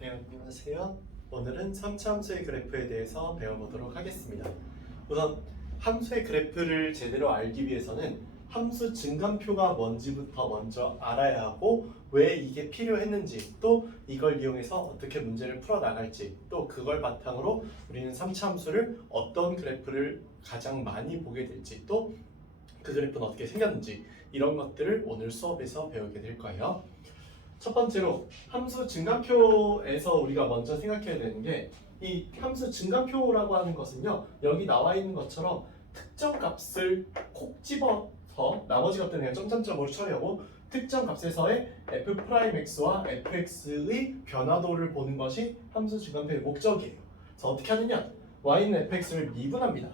네, 안녕하세요. 오늘은 3차 함수의 그래프에 대해서 배워보도록 하겠습니다. 우선 함수의 그래프를 제대로 알기 위해서는 함수 증감표가 뭔지부터 먼저 알아야 하고 왜 이게 필요했는지 또 이걸 이용해서 어떻게 문제를 풀어나갈지 또 그걸 바탕으로 우리는 3차 함수를 어떤 그래프를 가장 많이 보게 될지 또 그 그래프는 어떻게 생겼는지 이런 것들을 오늘 수업에서 배우게 될 거예요. 첫 번째로 함수 증감표에서 우리가 먼저 생각해야 되는 게 이 함수 증감표라고 하는 것은요, 여기 나와 있는 것처럼 특정 값을 콕 집어서 나머지 것들은 그냥 점점점으로 처리하고 특정 값에서의 f'x와 fx의 변화도를 보는 것이 함수 증감표의 목적이에요. 그래서 어떻게 하느냐? y는 fx를 미분합니다.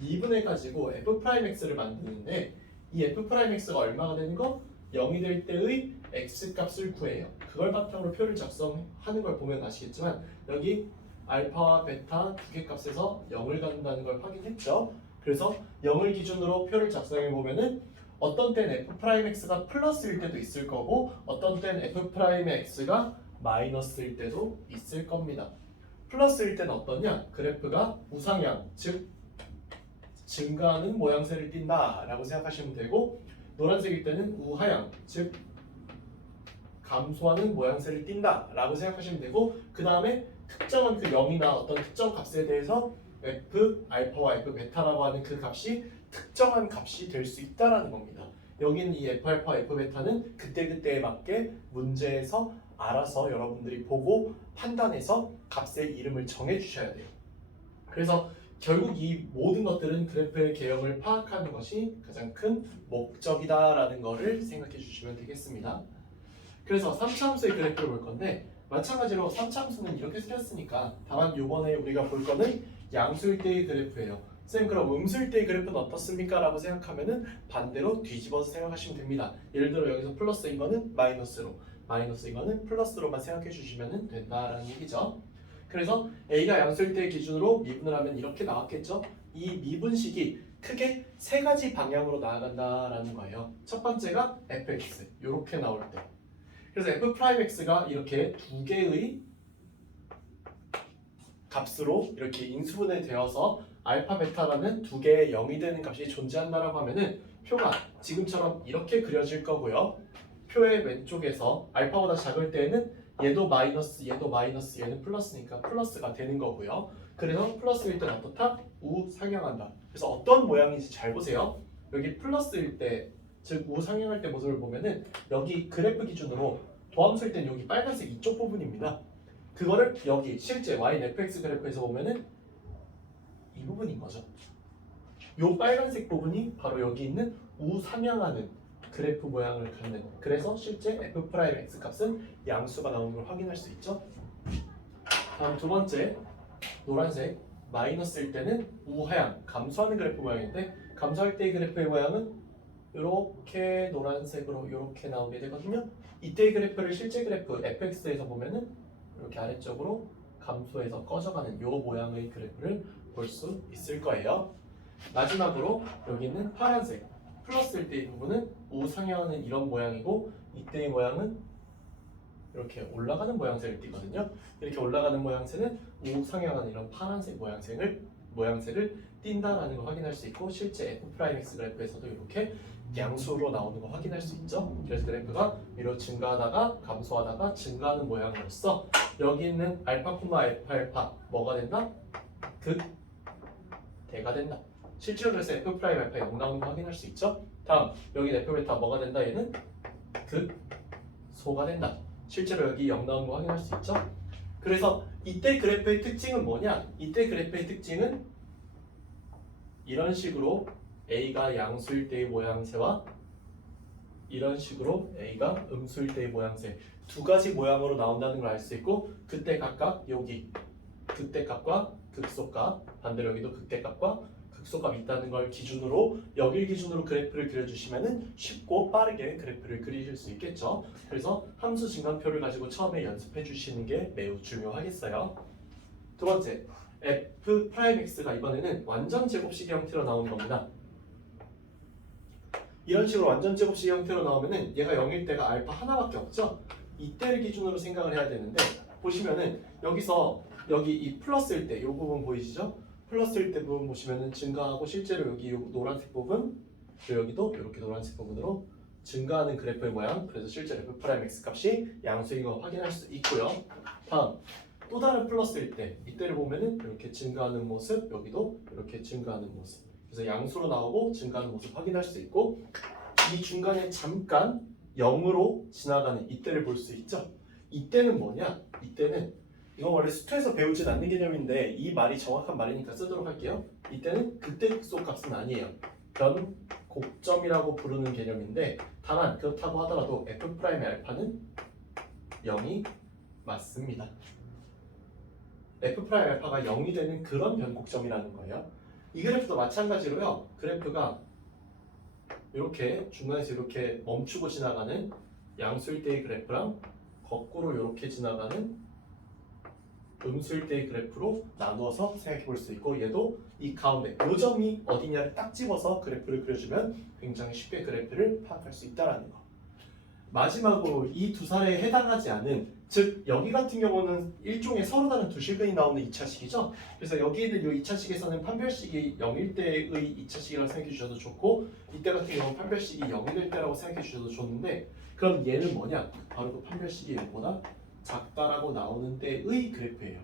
미분해가지고 f'x를 만드는데 이 f'x가 얼마가 되는 거? 0이 될 때의 x값을 구해요. 그걸 바탕으로 표를 작성하는 걸 보면 아시겠지만 여기 알파와 베타 두 개 값에서 0을 갖는다는 걸 확인했죠. 그래서 0을 기준으로 표를 작성해 보면은 어떤 땐 f'x가 플러스일 때도 있을 거고 어떤 땐 f'x가 마이너스일 때도 있을 겁니다. 플러스일 때는 어떠냐? 그래프가 우상향, 즉 증가하는 모양새를 띈다 라고 생각하시면 되고 노란색일 때는 우하향, 즉 감소하는 모양새를 띈다 라고 생각하시면 되고 그 다음에 특정한 그 0이나 어떤 특정 값에 대해서 f 알파와 f 베타라고 하는 그 값이 특정한 값이 될 수 있다라는 겁니다. 여기는 이 f 알파, f 베타는 그때그때에 맞게 문제에서 알아서 여러분들이 보고 판단해서 값의 이름을 정해 주셔야 돼요. 그래서 결국 이 모든 것들은 그래프의 개형을 파악하는 것이 가장 큰 목적이다라는 것을 생각해 주시면 되겠습니다. 그래서 3차 함수의 그래프를 볼 건데 마찬가지로 3차 함수는 이렇게 쓰였으니까 다만 이번에 우리가 볼 거는 양수일 때의 그래프예요. 쌤 그럼 음수일 때의 그래프는 어떻습니까? 라고 생각하면은 반대로 뒤집어서 생각하시면 됩니다. 예를 들어 여기서 플러스인 거는 마이너스로 마이너스인 거는 플러스로만 생각해 주시면 된다라는 얘기죠. 그래서 A가 양수일 때 기준으로 미분을 하면 이렇게 나왔겠죠? 이 미분식이 크게 세 가지 방향으로 나아간다라는 거예요. 첫 번째가 fx 이렇게 나올 때 그래서 f'x가 이렇게 두 개의 값으로 이렇게 인수분해 되어서 알파 베타라는 두 개의 0이 되는 값이 존재한다라고 하면은 표가 지금처럼 이렇게 그려질 거고요. 표의 왼쪽에서 알파보다 작을 때에는 얘도 마이너스, 얘도 마이너스, 얘는 플러스니까 플러스가 되는 거고요. 그래서 플러스일 때는 어떻다? 우상향한다. 그래서 어떤 모양인지 잘 보세요. 여기 플러스일 때, 즉 우상향할 때 모습을 보면은 여기 그래프 기준으로 도함수일 때는 여기 빨간색 이쪽 부분입니다. 그거를 여기 실제 y는 fx 그래프에서 보면은 이 부분인 거죠. 요 빨간색 부분이 바로 여기 있는 우상향하는 그래프 모양을 갖는, 그래서 실제 f'x 값은 양수가 나오는 걸 확인할 수 있죠. 다음 두 번째 노란색 마이너스일 때는 우하향 감소하는 그래프 모양인데 감소할 때의 그래프의 모양은 이렇게 노란색으로 이렇게 나오게 되거든요. 이때의 그래프를 실제 그래프 fx에서 보면은 이렇게 아래쪽으로 감소해서 꺼져가는 요 모양의 그래프를 볼 수 있을 거예요. 마지막으로 여기 있는 파란색 플러스일 때의 부분은 우상향하는 이런 모양이고 이때의 모양은 이렇게 올라가는 모양새를 띠거든요. 이렇게 올라가는 모양새는 우상향하는 이런 파란색 모양새를 띈다라는 걸 확인할 수 있고 실제 f'x 그래프에서도 이렇게 양수로 나오는 거 확인할 수 있죠. 그래서 그래프가 위로 증가하다가 감소하다가 증가하는 모양으로서 여기 있는 알파, F알파 뭐가 된다? 극대가 된다. 실제로 그래서 F'알파 0 나오는 거 확인할 수 있죠. 다음 여기 F베타 뭐가 된다? 얘는 극소가 된다. 실제로 여기 0 나오는 거 확인할 수 있죠. 그래서 이때 그래프의 특징은 뭐냐? 이때 그래프의 특징은 이런 식으로 A가 양수일 때의 모양새와 이런 식으로 A가 음수일 때의 모양새 두 가지 모양으로 나온다는 걸 알 수 있고 그때 각각 여기 극대값과 극소값 반대로 여기도 극대값과 극소값이 있다는 걸 기준으로 여길 기준으로 그래프를 그려주시면 쉽고 빠르게 그래프를 그리실 수 있겠죠. 그래서 함수 증감표를 가지고 처음에 연습해 주시는 게 매우 중요하겠어요. 두 번째 f'x가 이번에는 완전 제곱식 형태로 나오는 겁니다. 이런 식으로 완전 제곱식 형태로 나오면은 얘가 0일 때가 알파 하나밖에 없죠. 이때를 기준으로 생각을 해야 되는데 보시면은 여기서 여기 이 플러스일 때 이 부분 보이시죠? 플러스일 때 부분 보시면은 증가하고 실제로 여기 요 노란색 부분 그리고 여기도 이렇게 노란색 부분으로 증가하는 그래프의 모양. 그래서 실제로 F'X 값이 양수인 거 확인할 수 있고요. 다음 또 다른 플러스일 때 이때를 보면은 이렇게 증가하는 모습, 여기도 이렇게 증가하는 모습. 그래서 양수로 나오고 증가하는 모습 확인할 수 있고 이 중간에 잠깐 0으로 지나가는 이때를 볼 수 있죠. 이때는 뭐냐? 이때는 이건 원래 수투에서 배우진 않는 개념인데 이 말이 정확한 말이니까 쓰도록 할게요. 이때는 극대극소 값은 아니에요. 변곡점이라고 부르는 개념인데 다만 그렇다고 하더라도 F'의 알파는 0이 맞습니다. F'의 알파가 0이 되는 그런 변곡점이라는 거예요. 이 그래프도 마찬가지로요. 그래프가 이렇게 중간에서 이렇게 멈추고 지나가는 양수일 때의 그래프랑 거꾸로 이렇게 지나가는 음수일 때의 그래프로 나누어서 생각해 볼 수 있고 얘도 이 가운데 요 점이 어디냐를 딱 집어서 그래프를 그려주면 굉장히 쉽게 그래프를 파악할 수 있다는 거. 마지막으로 이 두 사례에 해당하지 않은 즉 여기 같은 경우는 일종의 서로 다른 두 실근이 나오는 2차식이죠. 그래서 여기 있는 이 2차식에서는 판별식이 0일 때의 2차식이라고 생각해 주셔도 좋고 이때 같은 경우는 판별식이 0이 될 때라고 생각해 주셔도 좋은데 그럼 얘는 뭐냐? 바로 그 판별식이 0보다 작다라고 나오는 때의 그래프예요.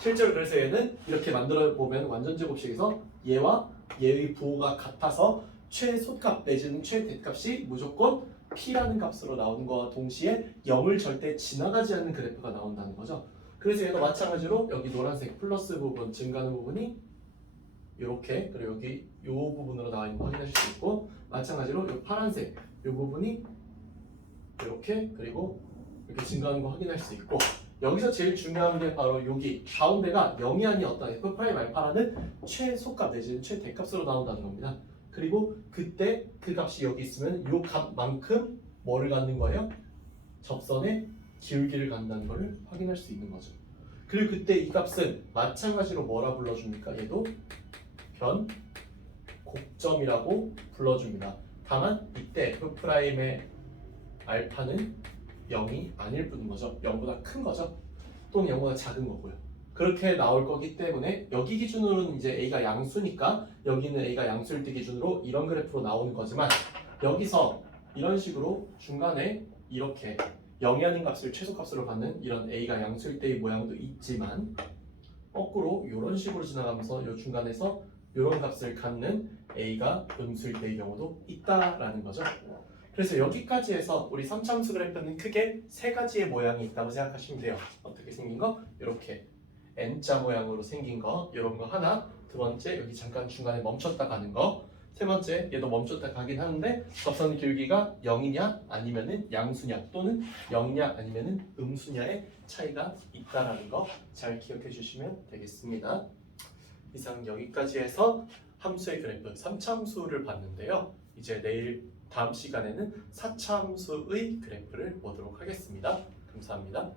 실제로 그래서 얘는 이렇게 만들어 보면 완전제곱식에서 얘와 얘의 부호가 같아서 최소값 내지는 최대값이 무조건 P라는 값으로 나오는 것과 동시에 0을 절대 지나가지 않는 그래프가 나온다는 거죠. 그래서 얘도 마찬가지로 여기 노란색 플러스 부분 증가하는 부분이 이렇게 그리고 여기 이 부분으로 나와 있는 거 확인하실 수 있고 마찬가지로 이 파란색 이 부분이 이렇게 그리고 이렇게 증가하는 거 확인할 수 있고 여기서 제일 중요한 게 바로 여기 가운데가 0이 아닌 어떤 F' 알파라는 최소값 내지는 최대값으로 나온다는 겁니다. 그리고 그때 그 값이 여기 있으면 이 값만큼 뭐를 갖는 거예요? 접선의 기울기를 갖는다는 것을 확인할 수 있는 거죠. 그리고 그때 이 값은 마찬가지로 뭐라 불러줍니까? 얘도 변곡점이라고 불러줍니다. 다만 이때 F'의 알파는 0이 아닐 뿐인 거죠. 0보다 큰 거죠. 또는 0보다 작은 거고요. 그렇게 나올 거기 때문에 여기 기준으로는 이제 A가 양수니까 여기는 A가 양수일 때 기준으로 이런 그래프로 나오는 거지만 여기서 이런 식으로 중간에 이렇게 0이 아닌 값을 최소값으로 갖는 이런 A가 양수일 때의 모양도 있지만 거꾸로 이런 식으로 지나가면서 이 중간에서 이런 값을 갖는 A가 음수일 때의 경우도 있다라는 거죠. 그래서 여기까지 해서 우리 3차함수 그래프는 크게 세 가지의 모양이 있다고 생각하시면 돼요. 어떻게 생긴 거? 이렇게 N자 모양으로 생긴 거 이런 거 하나, 두 번째 여기 잠깐 중간에 멈췄다 가는 거, 세 번째 얘도 멈췄다 가긴 하는데 접선 길기가 0이냐 아니면은 양수냐 또는 0냐 아니면은 음수냐의 차이가 있다라는 거 잘 기억해 주시면 되겠습니다. 이상 여기까지 해서 함수의 그래프 3차 함수를 봤는데요. 이제 내일 다음 시간에는 4차 함수의 그래프를 보도록 하겠습니다. 감사합니다.